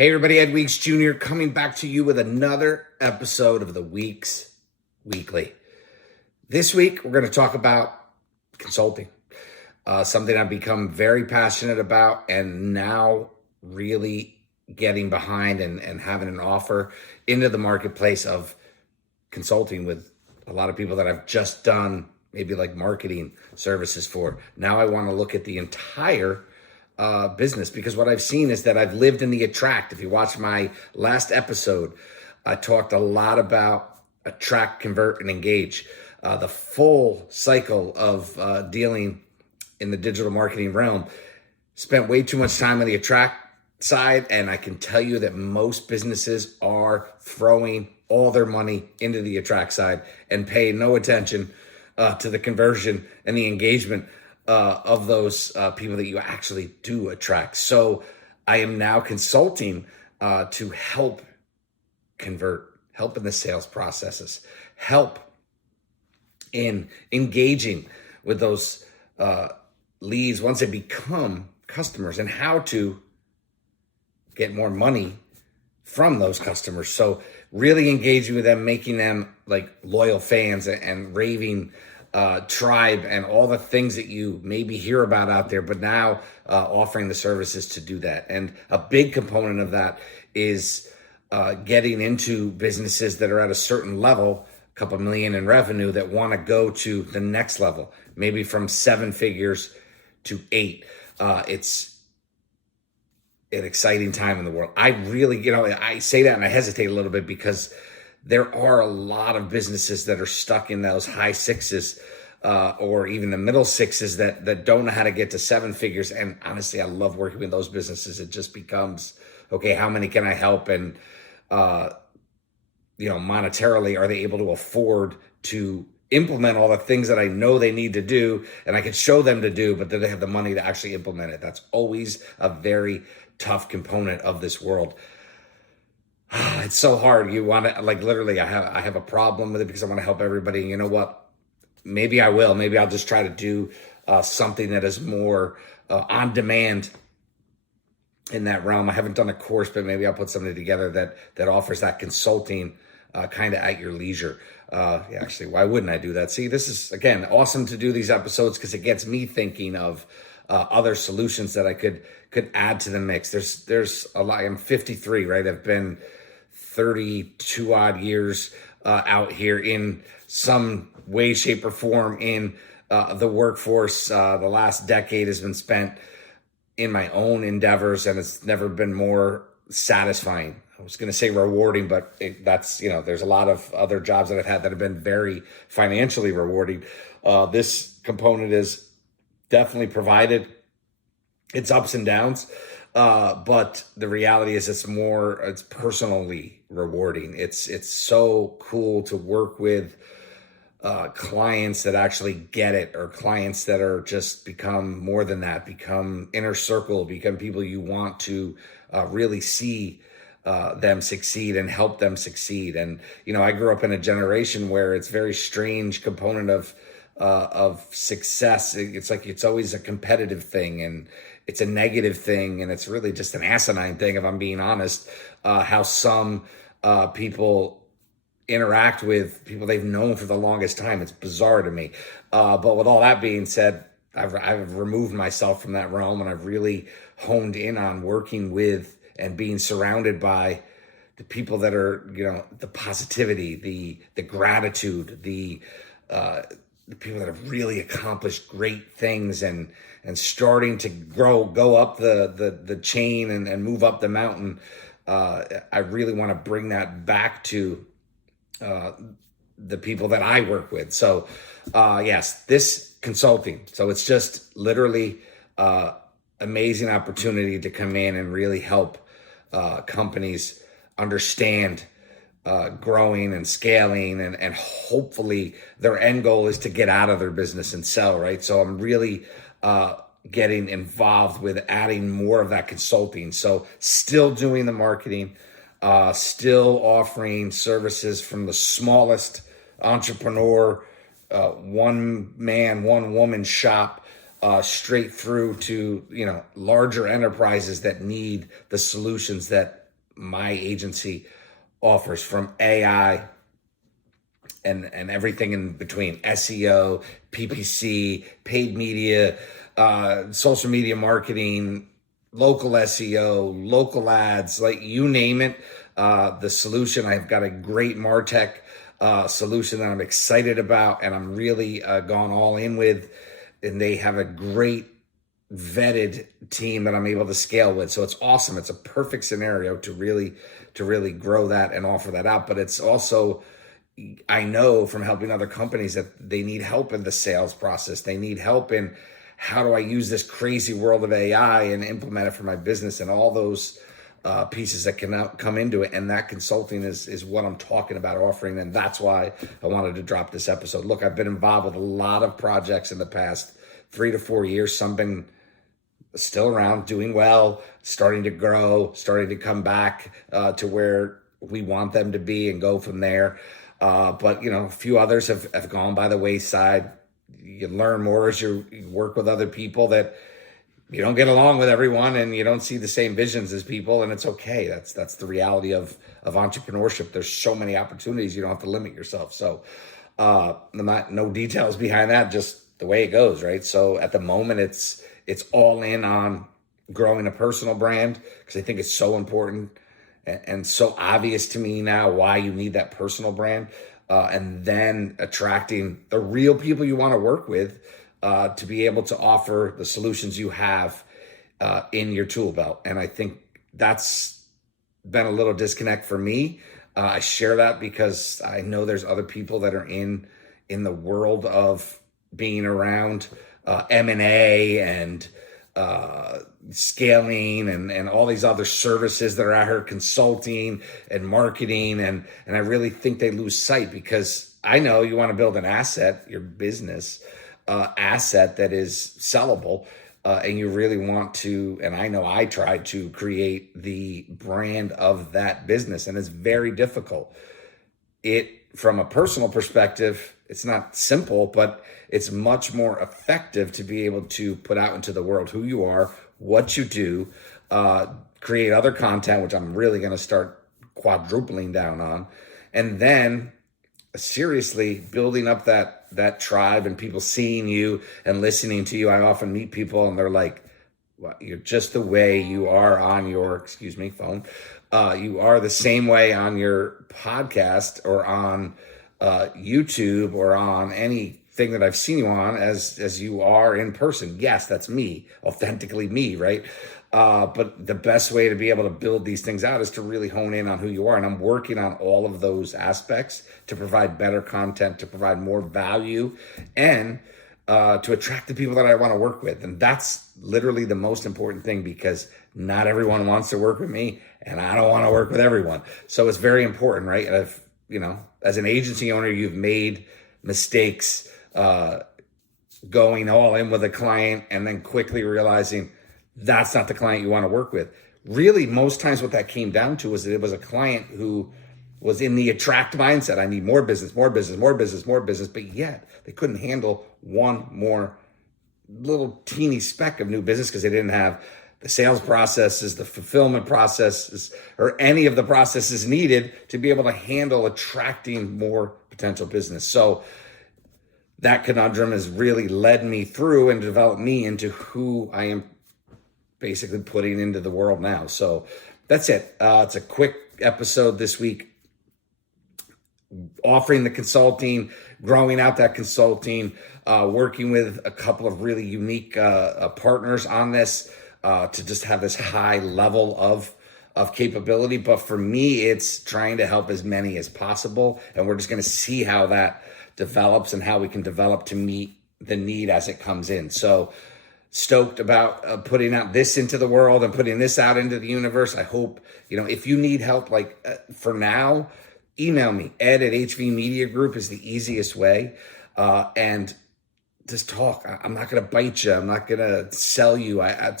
Hey everybody, Ed Weeks Jr. coming back to you with another episode of the Weeks Weekly. This week, we're going to talk about consulting, something I've become very passionate about and now really getting behind and having an offer into the marketplace of consulting with a lot of people that I've just done maybe like marketing services for. Now I want to look at the entire business, because what I've seen is that I've lived in the attract. If you watch my last episode, I talked a lot about attract, convert, and engage. The full cycle of dealing in the digital marketing realm. Spent way too much time on the attract side, and I can tell you that most businesses are throwing all their money into the attract side and pay no attention to the conversion and the engagement of those people that you actually do attract. So I am now consulting to help convert, help in the sales processes, help in engaging with those leads once they become customers, and how to get more money from those customers. So really engaging with them, making them like loyal fans and raving tribe and all the things that you maybe hear about out there, but now offering the services to do that. And a big component of that is getting into businesses that are at a certain level, a couple million in revenue, that want to go to the next level, maybe from 7 figures to 8. It's an exciting time in the world. I really, I say that and I hesitate a little bit because there are a lot of businesses that are stuck in those high 6s or even the middle 6s that don't know how to get to 7 figures. And honestly, I love working with those businesses. It just becomes, okay, how many can I help? And, monetarily, are they able to afford to implement all the things that I know they need to do and I can show them to do, but do they have the money to actually implement it? That's always a very tough component of this world. It's so hard. You want to, like, literally, I have a problem with it because I want to help everybody. You know what? Maybe I will. Maybe I'll just try to do something that is more on demand in that realm. I haven't done a course, but maybe I'll put something together that offers that consulting kind of at your leisure. Actually, why wouldn't I do that? See, this is, again, awesome to do these episodes because it gets me thinking of other solutions that I could add to the mix. There's a lot. I'm 53, right? I've been 32 odd years out here in some way, shape, or form in the workforce. The last decade has been spent in my own endeavors, and it's never been more satisfying. I was going to say rewarding, but there's a lot of other jobs that I've had that have been very financially rewarding. This component is definitely provided its ups and downs. But the reality is it's personally rewarding. It's so cool to work with clients that actually get it, or clients that are just become more than that, become inner circle, become people you want to really see them succeed and help them succeed. And, I grew up in a generation where it's very strange component of success. It's like, it's always a competitive thing, and it's a negative thing, and it's really just an asinine thing, if I'm being honest, how some people interact with people they've known for the longest time. It's bizarre to me. But with all that being said, I've removed myself from that realm, and I've really honed in on working with and being surrounded by the people that are, the positivity, the gratitude, the people that have really accomplished great things and starting to go up the chain and move up the mountain. I really want to bring that back to the people that I work with. So yes, this consulting. So it's just literally amazing opportunity to come in and really help companies understand growing and scaling, and hopefully their end goal is to get out of their business and sell, right? So I'm really getting involved with adding more of that consulting. So still doing the marketing, still offering services from the smallest entrepreneur, one man, one woman shop, straight through to, larger enterprises that need the solutions that my agency offers, from AI and everything in between: SEO, PPC, paid media, social media marketing, local SEO, local ads, like you name it. The solution, I've got a great MarTech solution that I'm excited about, and I'm really gone all in with, and they have a great vetted team that I'm able to scale with. So it's awesome. It's a perfect scenario to really grow that and offer that out. But it's also, I know from helping other companies that they need help in the sales process. They need help in, how do I use this crazy world of AI and implement it for my business, and all those pieces that can come into it. And that consulting is what I'm talking about offering. And that's why I wanted to drop this episode. Look, I've been involved with a lot of projects in the past 3 to 4 years. Some been still around, doing well, starting to grow, starting to come back to where we want them to be and go from there. But, a few others have gone by the wayside. You learn more as you work with other people, that you don't get along with everyone and you don't see the same visions as people, and it's okay. That's the reality of entrepreneurship. There's so many opportunities, you don't have to limit yourself. So no details behind that, just the way it goes, right? So at the moment, it's all in on growing a personal brand, because I think it's so important and so obvious to me now why you need that personal brand, and then attracting the real people you want to work with to be able to offer the solutions you have in your tool belt. And I think that's been a little disconnect for me. I share that because I know there's other people that are in the world of being around M&A and scaling and all these other services that are out here, consulting and marketing. And I really think they lose sight, because I know you want to build an asset, your business asset that is sellable. And you really want to, and I know I tried to create the brand of that business, and it's very difficult. From a personal perspective, it's not simple, but it's much more effective to be able to put out into the world who you are, what you do, create other content, which I'm really going to start quadrupling down on, and then seriously building up that tribe and people seeing you and listening to you. I often meet people and they're like, well, you're just the way you are on your, phone. You are the same way on your podcast or on YouTube or on anything that I've seen you on as you are in person. Yes, that's me, authentically me, right? But the best way to be able to build these things out is to really hone in on who you are. And I'm working on all of those aspects to provide better content, to provide more value, and to attract the people that I want to work with. And that's literally the most important thing, because not everyone wants to work with me, and I don't want to work with everyone. So it's very important, right? As an agency owner, you've made mistakes going all in with a client and then quickly realizing that's not the client you want to work with. Really, most times what that came down to was that it was a client who was in the attract mindset. I need more business, more business, more business, more business. But yet they couldn't handle one more little teeny speck of new business, because they didn't have the sales processes, the fulfillment processes, or any of the processes needed to be able to handle attracting more potential business. So that conundrum has really led me through and developed me into who I am basically putting into the world now. So that's it. It's a quick episode this week, offering the consulting, growing out that consulting, working with a couple of really unique partners on this to just have this high level of capability. But for me, it's trying to help as many as possible. And we're just going to see how that develops and how we can develop to meet the need as it comes in. So stoked about putting out this into the world and putting this out into the universe. I hope, if you need help, for now, email me. ed@hvmediagroup is the easiest way. And just talk. I'm not going to bite you. I'm not going to sell you. I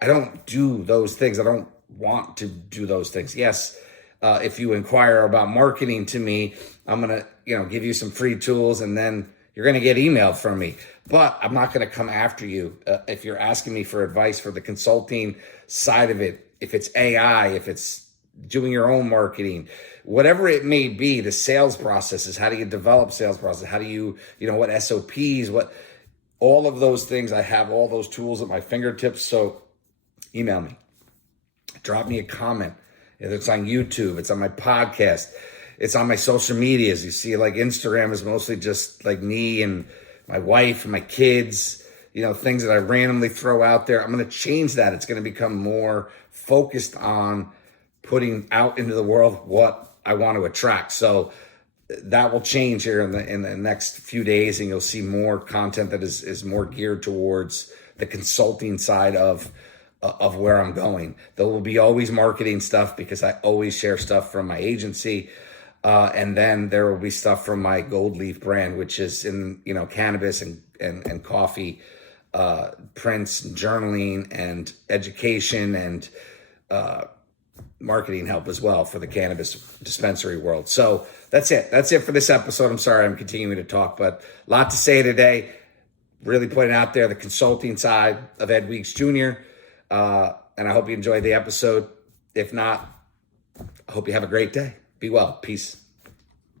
don't do those things. I don't want to do those things. Yes, if you inquire about marketing to me, I'm going to, give you some free tools, and then you're going to get emailed from me. But I'm not going to come after you if you're asking me for advice for the consulting side of it. If it's AI, if it's doing your own marketing, whatever it may be, the sales processes, how do you develop sales process? How do you what SOPs, all of those things. I have all those tools at my fingertips. So email me, drop me a comment. If it's on YouTube, it's on my podcast, it's on my social medias. You see, like Instagram is mostly just like me and my wife and my kids, things that I randomly throw out there. I'm going to change that. It's going to become more focused on putting out into the world what I want to attract. So that will change here in the next few days, and you'll see more content that is more geared towards the consulting side of where I'm going. There will be always marketing stuff because I always share stuff from my agency. And then there will be stuff from my Gold Leaf brand, which is in, cannabis and coffee, prints, and journaling and education and marketing help as well for the cannabis dispensary world. So that's it. That's it for this episode. I'm sorry I'm continuing to talk, but a lot to say today. Really putting out there the consulting side of Ed Weeks Jr. And I hope you enjoyed the episode. If not, I hope you have a great day. Be well. Peace.